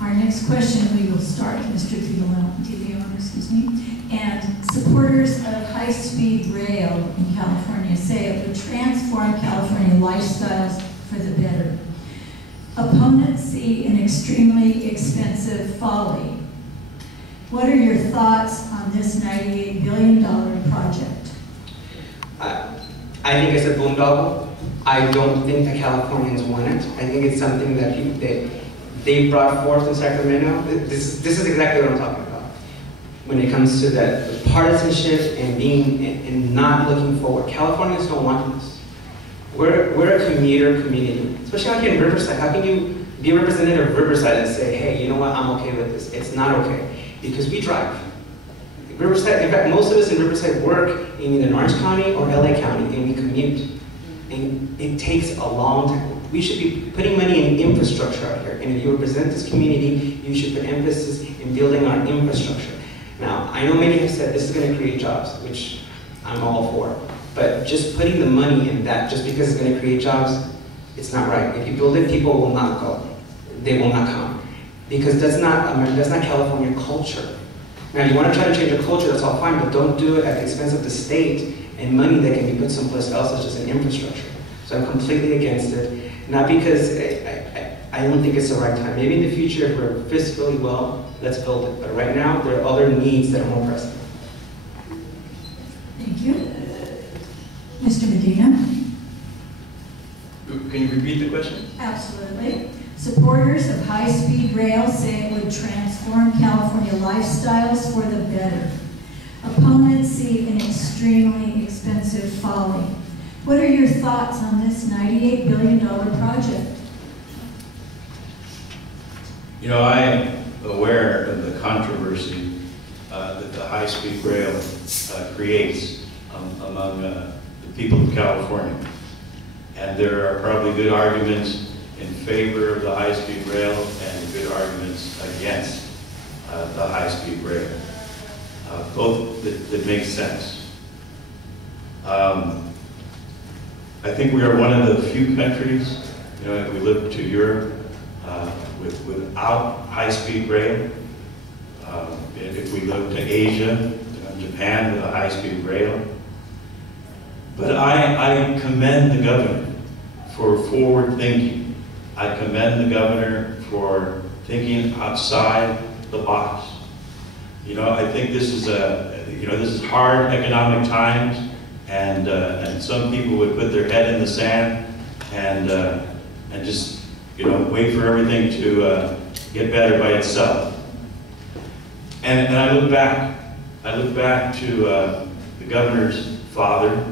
Our next question, we will start with Mr. DeLeon, excuse me. And supporters of high-speed rail in California say it would transform California lifestyles for the better. Opponents see an extremely expensive folly. What are your thoughts on this $98 billion project? I think it's a boondoggle. I don't think the Californians want it. I think it's something that they brought forth in Sacramento. This is exactly what I'm talking about. When it comes to the partisanship and not looking forward. Californians don't want this. We're a commuter community, especially like in Riverside. How can you be a representative of Riverside and say, hey, you know what, I'm okay with this? It's not okay, because we drive. Riverside, in fact, most of us in Riverside work in either Orange County or LA County, and we commute. And it takes a long time. We should be putting money in infrastructure out here. And if you represent this community, you should put emphasis in building our infrastructure. Now, I know many have said this is going to create jobs, which I'm all for. But just putting the money in that, just because it's going to create jobs, it's not right. If you build it, people will not go. They will not come. Because that's not California culture. Now, you want to try to change the culture, that's all fine, but don't do it at the expense of the state and money that can be put someplace else, such as in infrastructure. So I'm completely against it. Not because I don't think it's the right time. Maybe in the future, if we're fiscally well, let's build it. But right now, there are other needs that are more pressing. Thank you. Mr. Medina? Can you repeat the question? Absolutely. Supporters of high-speed rail say it would transform California lifestyles for the better. Opponents see an extremely expensive folly. What are your thoughts on this $98 billion project? You know, I am aware of the controversy that the high-speed rail creates among the people of California. And there are probably good arguments in favor of the high-speed rail and good arguments against the high-speed rail. Both that make sense. I think we are one of the few countries, you know, if we look to Europe, without high-speed rail. If we look to Asia, Japan with a high-speed rail. But I commend the governor for forward thinking. I commend the governor for thinking outside the box. You know, I think this is this is hard economic times, and some people would put their head in the sand and just wait for everything to get better by itself. And I look back to the governor's father,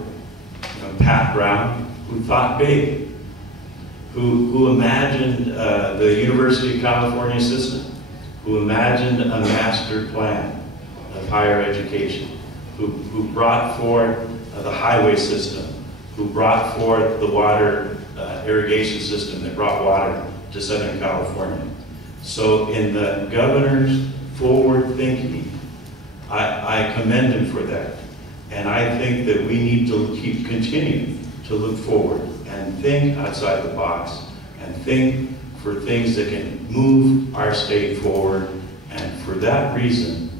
Pat Brown, who thought big, who imagined the University of California system, who imagined a master plan of higher education, who brought forth the highway system, who brought forth the water irrigation system that brought water to Southern California. So in the governor's forward thinking, I commend him for that. And I think that we need to continue to look forward and think outside the box and think for things that can move our state forward. And for that reason,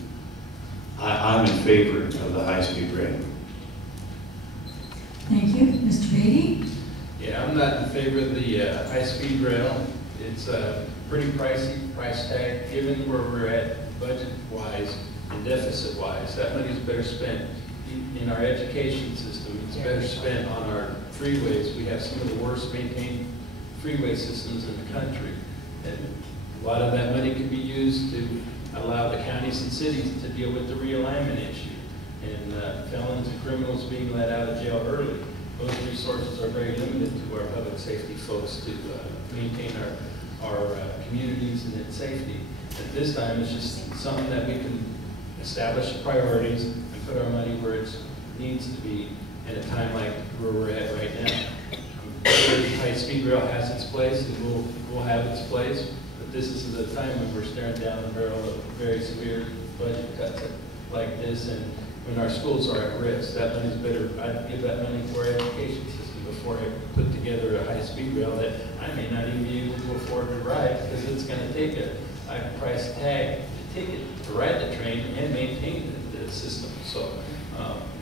I'm in favor of the high-speed rail. Thank you. Mr. Beatty? Yeah, I'm not in favor of the high-speed rail. It's a pretty pricey price tag, given where we're at budget-wise and deficit-wise. That money's better spent in our education system. It's better spent on our freeways. We have some of the worst maintained freeway systems in the country. And a lot of that money can be used to allow the counties and cities to deal with the realignment issue and felons and criminals being let out of jail early. Those resources are very limited to our public safety folks to maintain our communities and its safety. At this time, it's just something that we can establish the priorities and put our money where it needs to be at a time like where we're at right now. I'm sure high-speed rail has its place and will have its place, but this is the time when we're staring down the barrel of very severe budget cuts like this, and when our schools are at risk. That money's better. I'd give that money for our education system before I put together a high-speed rail that I may not even be able to afford to ride, because it's going to take a high price tag to take it, to ride the train and maintain the system. So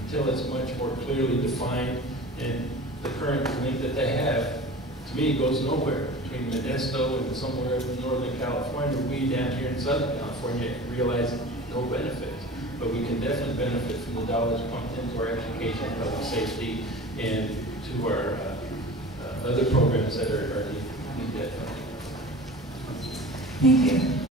until it's much more clearly defined, and the current link that they have, to me, goes nowhere. Between Modesto and somewhere in Northern California, we down here in Southern California realize no benefits. But we can definitely benefit from the dollars pumped into our education, public safety, and to our other programs that are needed. Thank you.